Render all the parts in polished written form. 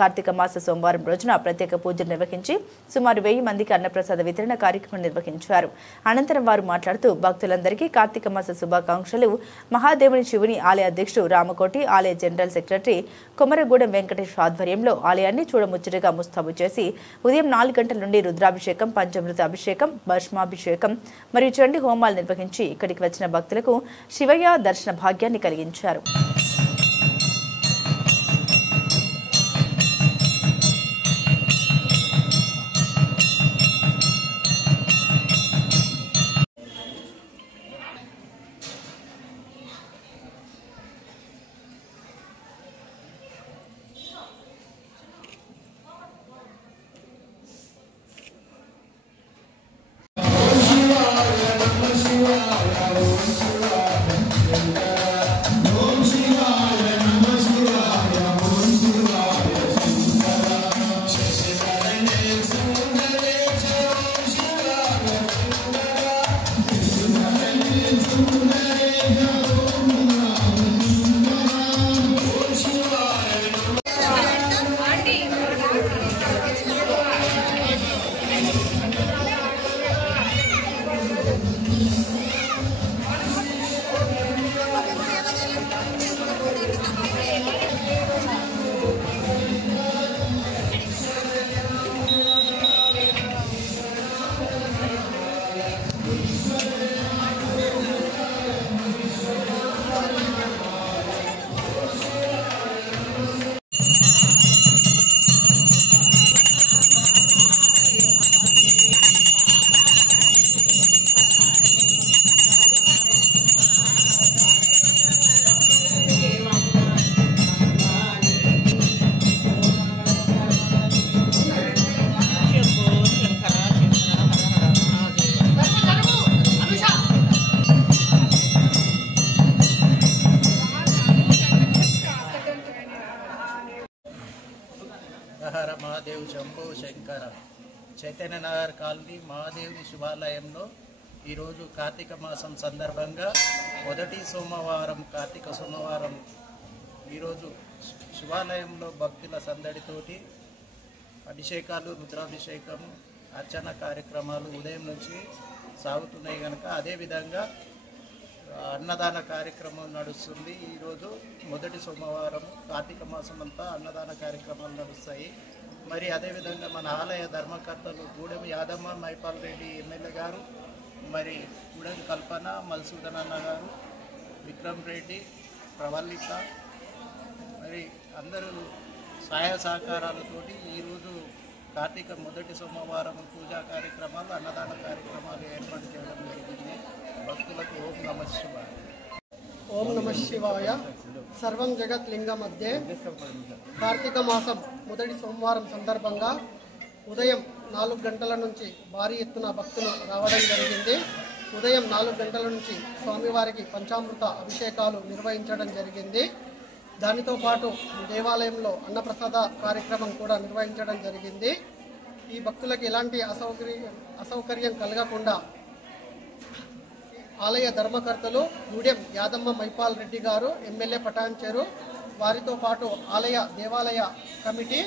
కార్తీక మాస సోమవారం రోజున ప్రత్యేక పూజలు నిర్వహించి సుమారు 1000 మందికి అన్నప్రసాద వితరణ కార్యక్రమం నిర్వహించారు. అనంతరం వారు మాట్లాడుతూ భక్తులందరికీ కార్తీక మాస శుభాకాంక్షలు. మహాదేవుని శివుని ఆలయ అధ్యక్షుడు రామకోటి, ఆలయ జనరల్ సెక్రటరీ కొమరగూడెం వెంకటేష్ ఆధ్వర్యంలో ఆలయాన్ని చూడముచ్చటగా ముస్తాబు చేసి ఉదయం 4 గంటల నుండి రుద్రాభిషేకం, పంచామృత అభిషేకం, భస్మాభిషేకం మరియు చండీ హోమాలు నిర్వహించి ఇక్కడికి వచ్చిన భక్తులకు శివయ్య దర్శన భాగ్యాన్ని కలిగించారు. महादेव शंभो शंकर चैतन्य नगर कालनी महादेवनी శుభాలయంలో ఈ రోజు కార్తీక మాసం సందర్భంగా మొదటి సోమవారం కార్తీక సోమవారం ఈ రోజు శుభాలయంలో భక్తుల సందడితోటి అభిషేకాలు, రుద్రాభిషేకం, అర్చన కార్యక్రమాలు ఉదయం నుంచి సాగుతున్నాయి కనుక అదే విధంగా అన్నదాన కార్యక్రమం నడుస్తుంది. ఈరోజు మొదటి సోమవారం కార్తీక మాసం అంతా అన్నదాన కార్యక్రమాలు నడుస్తాయి. మరి అదేవిధంగా మన ఆలయ ధర్మకర్తలు గూడెం యాదమ్మ మైపాల్ రెడ్డి ఎమ్మెల్యే గారు, మరి గూడెం కల్పన, మల్సూదన్ అన్న గారు, విక్రమ్ రెడ్డి, ప్రవల్లిక, మరి అందరూ సహాయ సహకారాలతోటి ఈరోజు కార్తీక మొదటి సోమవారం పూజా కార్యక్రమాలు, అన్నదాన కార్యక్రమాలు ఏర్పాటు చేయడం జరిగింది. భక్తులకు ఓం నమ శివాయ. ఓం నమ శివాయ. సర్వం జగత్ లింగ మధ్య కార్తీక మాసం మొదటి సోమవారం సందర్భంగా ఉదయం 4 గంటల నుంచి భారీ ఎత్తున భక్తులు రావడం జరిగింది. ఉదయం 4 గంటల నుంచి స్వామివారికి పంచామృత అభిషేకాలు నిర్వహించడం జరిగింది. దానితో పాటు దేవాలయంలో అన్నప్రసాద కార్యక్రమం కూడా నిర్వహించడం జరిగింది. ఈ భక్తులకు ఎలాంటి అసౌకర్యం కలగకుండా ఆలయ ధర్మకర్తలు గూడెం యాదమ్మ మైపాల్ రెడ్డి గారు, ఎమ్మెల్యే పటాన్చెరు, వారితో పాటు ఆలయ దేవాలయ కమిటీ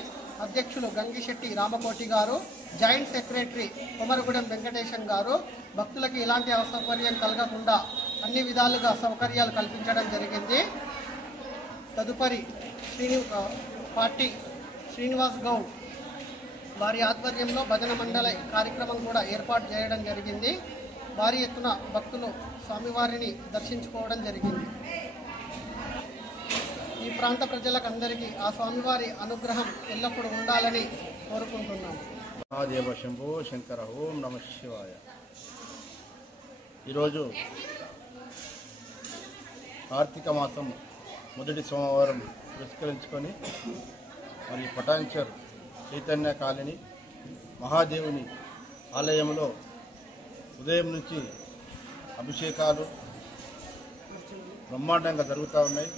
అధ్యక్షులు గంగిశెట్టి రామకోటి గారు, జాయింట్ సెక్రటరీ కొమరగూడెం వెంకటేశం గారు భక్తులకు ఎలాంటి అసౌకర్యం కలగకుండా అన్ని విధాలుగా సౌకర్యాలు కల్పించడం జరిగింది. తదుపరి పార్టీ శ్రీనివాస్ గౌడ్ వారి ఆధ్వర్యంలో భజన మండలి కార్యక్రమం కూడా ఏర్పాటు చేయడం జరిగింది. భారీ ఎత్తున భక్తులు స్వామివారిని దర్శించుకోవడం జరిగింది. ఈ ప్రాంత ప్రజలకు అందరికీ ఆ స్వామివారి అనుగ్రహం ఎల్లప్పుడూ ఉండాలని కోరుకుంటున్నాము. మహాదేవ శంభో శంకర. ఓం నమ శివాయ. ఈరోజు కార్తీక మాసం మొదటి సోమవారం పురస్కరించుకొని మరి పటాన్చెరు చైతన్య కాలనీ మహాదేవుని ఆలయంలో ఉదయం నుంచి అభిషేకాలు బ్రహ్మాండంగా జరుగుతూ ఉన్నాయి.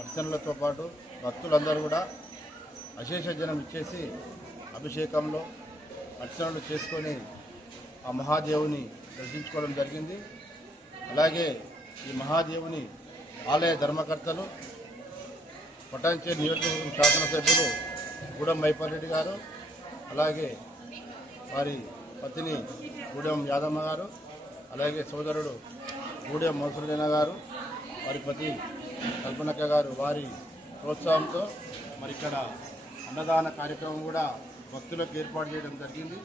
అర్చనలతో పాటు భక్తులందరూ కూడా అశేష జనం ఇచ్చేసి అభిషేకంలో అర్చనలు చేసుకొని ఆ మహాదేవుని దర్శించుకోవడం జరిగింది. అలాగే ఈ మహాదేవుని ఆలయ ధర్మకర్తలు, పటాన్చెరు నియోజకవర్గం శాసనసభ్యులు గూడెం మైపాల్ రెడ్డి గారు, అలాగే వారి పత్ని గూడెం యాదమ్మ గారు, అలాగే సోదరుడు గూడెం మోసరుదైన గారు, వారి పతి కల్పనక్క గారు వారి ప్రోత్సాహంతో మరి ఇక్కడ అన్నదాన కార్యక్రమం కూడా భక్తులకు ఏర్పాటు చేయడం జరిగింది.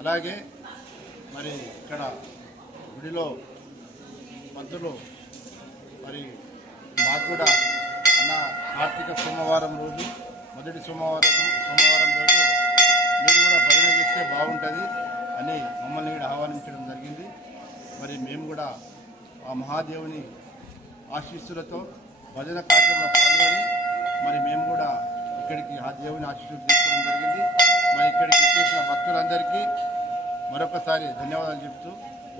అలాగే మరి ఇక్కడ గుడిలో పంతులు మరి మాకు కూడా అన్న కార్తీక సోమవారం రోజు మొదటి సోమవారం రోజు మీరు కూడా భజన చేస్తే బాగుంటుంది అని మమ్మల్ని కూడా ఆహ్వానించడం జరిగింది. మరి మేము కూడా ఆ మహాదేవుని ఆశీస్సులతో భజన కార్యక్రమంలో పాల్గొని మరి మేము కూడా ఇక్కడికి ఆ దేవుని ఆశీస్సులు తీసుకోవడం జరిగింది. మరి ఇక్కడికి వచ్చేసిన భక్తులందరికీ మరొకసారి ధన్యవాదాలు చెప్తూ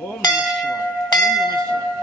ఓం నమః శివాయ.